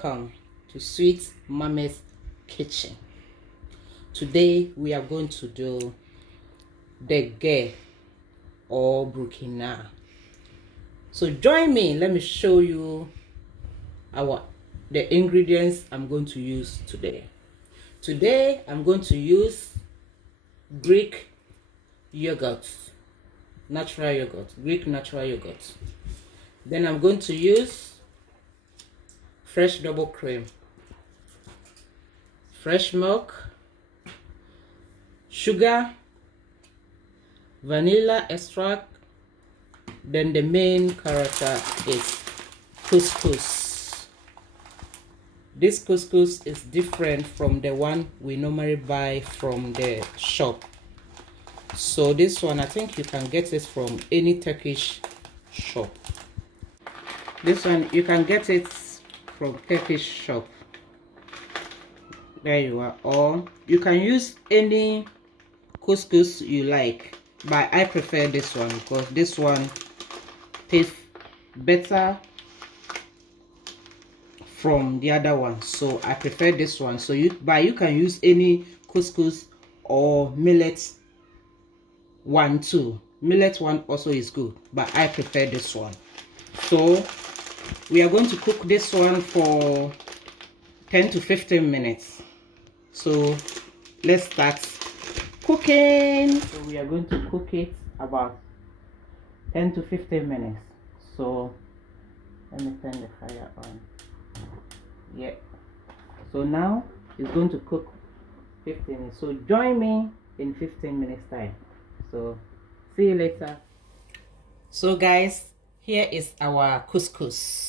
welcome to Sweet Mama's Kitchen. Today we are going to do the ghe or Brukina. So join me, let me show you the ingredients I'm going to use today. Today I'm going to use Greek yogurt, Greek natural yogurt. Then I'm going to use fresh double cream, fresh milk, sugar, vanilla extract. Then the main character is couscous. This couscous is different from the one we normally buy from the shop. So this one, I think you can get it from any Turkish shop. This one you can get it from Turkish shop. There you are. Or you can use any couscous you like, but I prefer this one because this one tastes better from the other one. So I prefer this one. So you can use any couscous or millet one too. Millet one also is good, but I prefer this one. So we are going to cook this one for 10 to 15 minutes. So let's start cooking. So we are going to cook it about 10 to 15 minutes. So let me turn the fire on. Yeah. So now it's going to cook 15 minutes. So join me in 15 minutes time. So see you later. So guys, here is our couscous.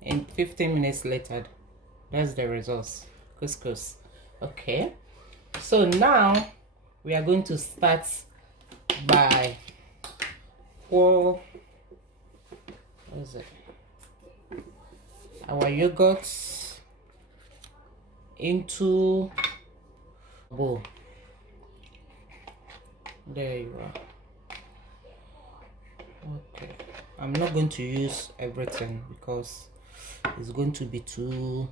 In 15 minutes later, that's the results. Couscous. Okay. So now we are going to start by pour our yogurt into a bowl. There you are. Okay, I'm not going to use everything because it's going to be too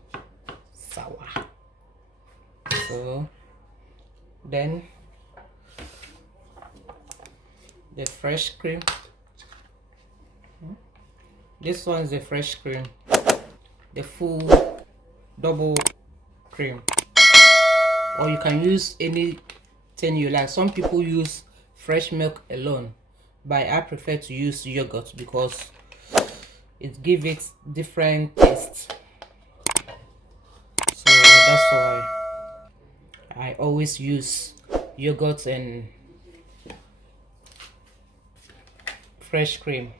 sour. So then the fresh cream. This one is the fresh cream, the full double cream, or you can use anything you like. Some people use fresh milk alone, but I prefer to use yogurt because it gives it different taste. So that's why I always use yogurt and fresh cream.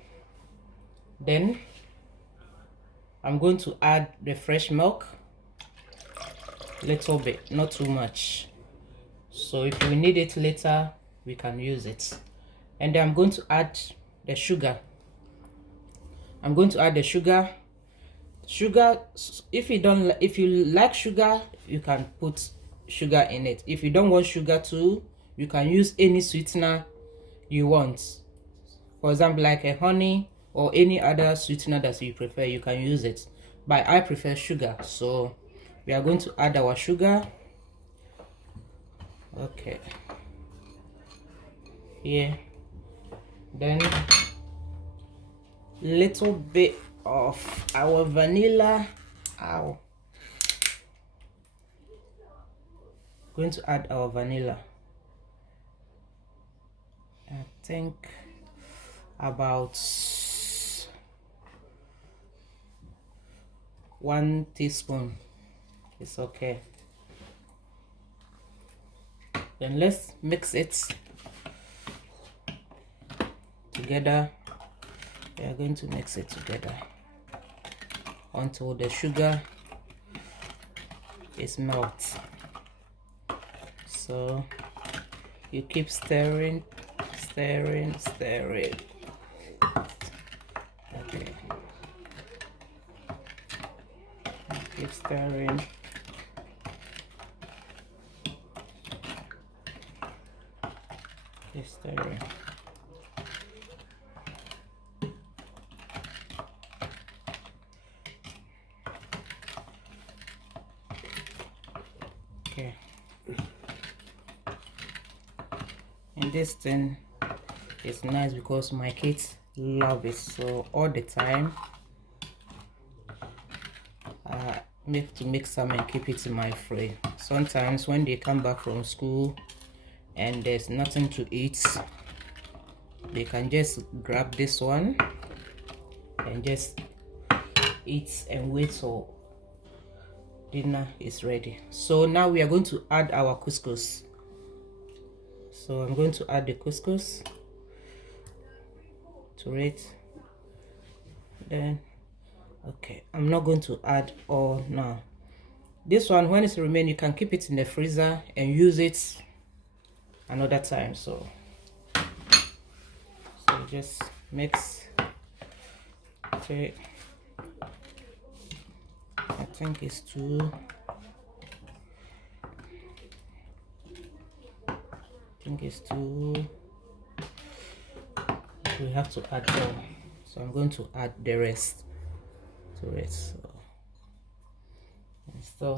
Then I'm going to add the fresh milk, little bit, not too much. So if we need it later, we can use it. And then I'm going to add the sugar. I'm going to add the sugar. If you like sugar, you can put sugar in it. If you don't want sugar too, you can use any sweetener you want. For example, like a honey or any other sweetener that you prefer, you can use it. But I prefer sugar, so we are going to add our sugar. Okay. Here. Then little bit of our vanilla. Going to add our vanilla. I think about 1 teaspoon. It's okay. Then let's mix it together. We are going to mix it together until the sugar is melt. So you keep stirring. Okay. Keep stirring. Keep stirring. Okay. And this thing is nice because my kids love it, so all the time I make some and keep it in my fridge. Sometimes when they come back from school and there's nothing to eat, they can just grab this one and just eat and wait till dinner is ready. So now we are going to add our couscous. So I'm going to add the couscous to it. Then okay, I'm not going to add all now. This one, when it's remaining, you can keep it in the freezer and use it another time. So just mix. Okay, I think it's two. We have to add more, so I'm going to add the rest to it. So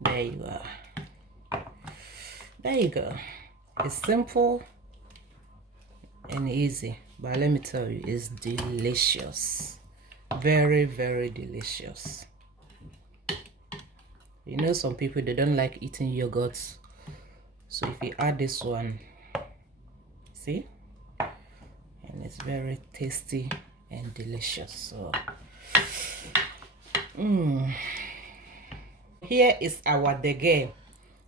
there you are. There you go. It's simple and easy, but let me tell you, it's delicious. Very, very delicious. You know, some people, they don't like eating yogurt, so if you add this one, see, and it's very tasty and delicious. So here is our dege,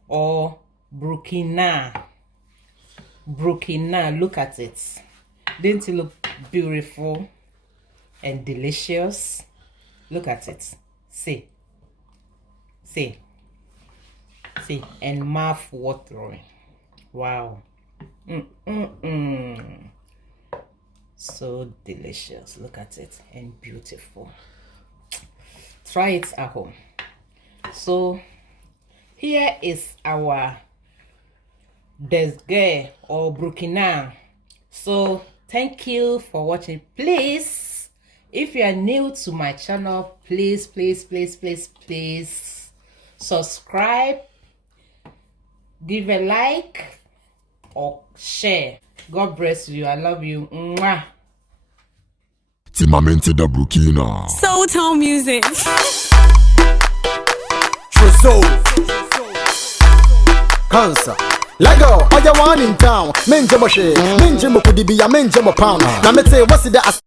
or Brukina. Look at it. Didn't it look beautiful and delicious? Look at it. See, and mouth watering. Wow. So delicious. Look at it, and beautiful. Try it at home. So here is our desge, or Brukina. So thank you for watching. Please, if you are new to my channel, please subscribe, give a like or share. God bless you. I love you. Mwah. Timamente da Brukina. Soul Tone Music. Soul. Cancer. Lego, all you want in town. Menje Moshe, Menje Mokudibi, Menje Mopound. Now, me say, what's the